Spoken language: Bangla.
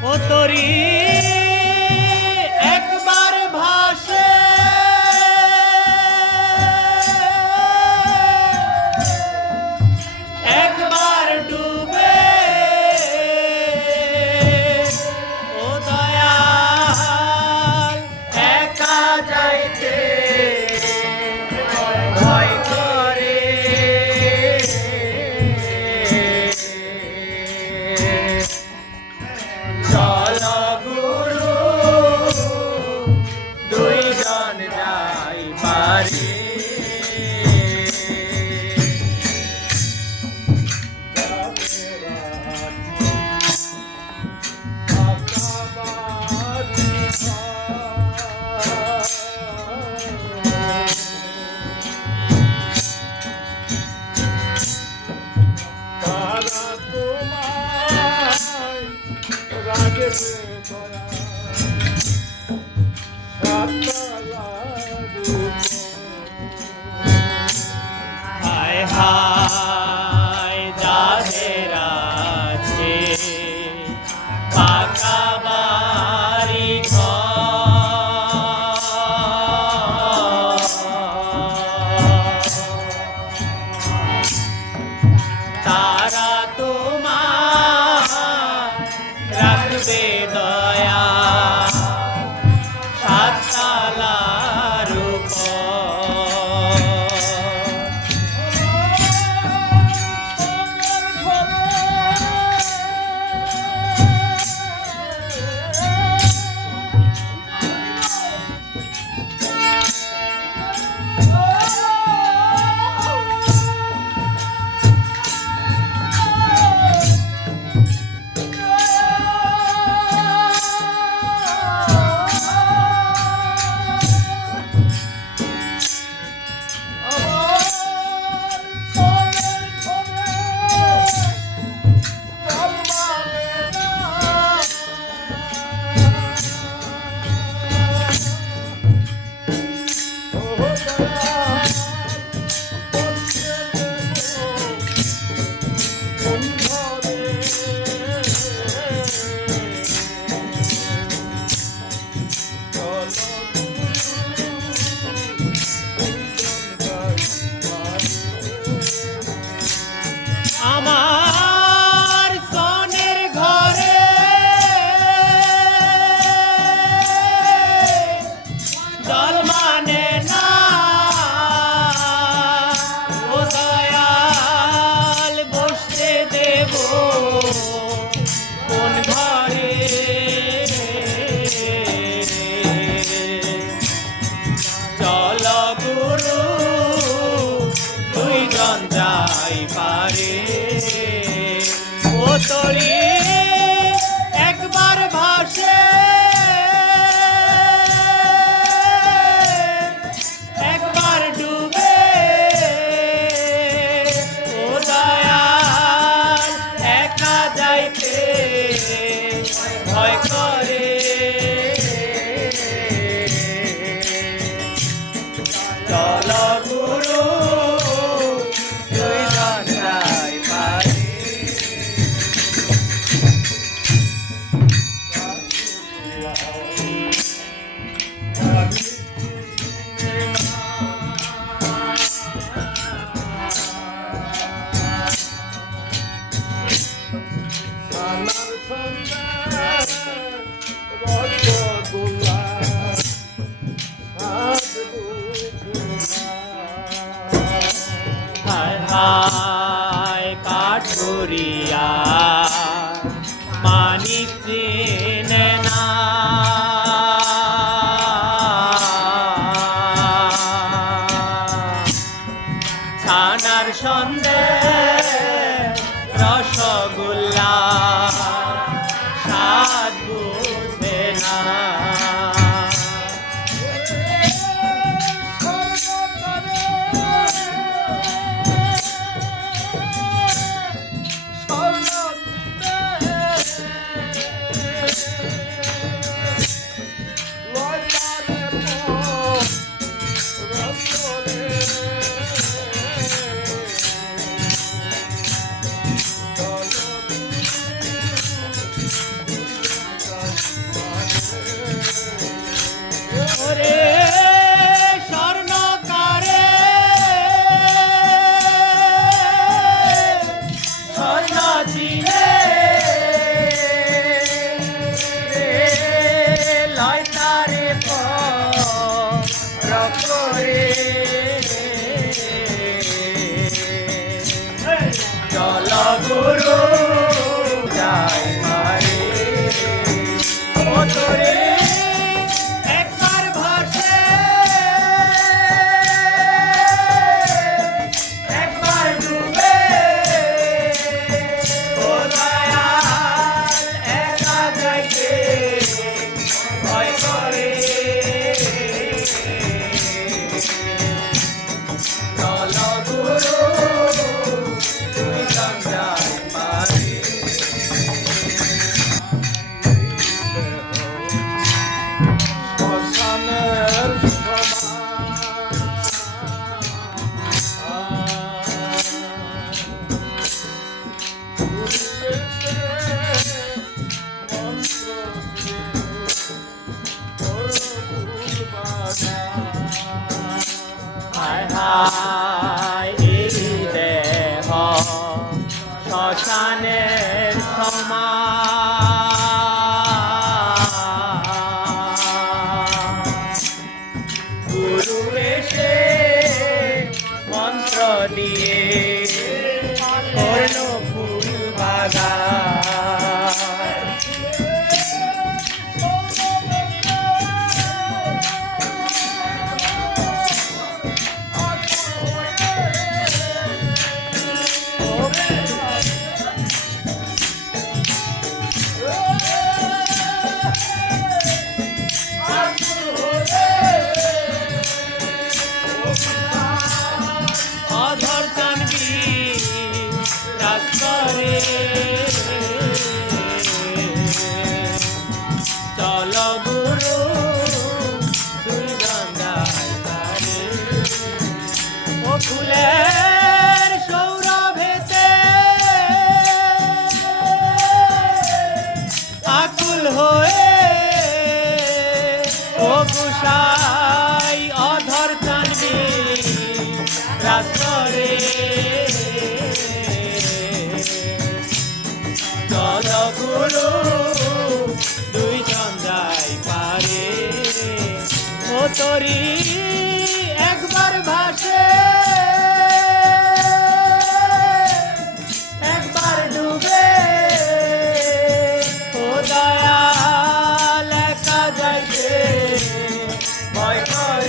Otori Sorry. রাঙায় কাঠুরিয়া মানিক চেনে না। ছানার সন্দেহ রসগোল্লা যায় চল গুরু দুইজন যাই তারে ও ফুলের সৌরভেতে আকুল হয়ে ও গুসাই তরি একবার ভাসে। একবার ডুবে। ও দয়া লেখা যাইছে ভয় করে।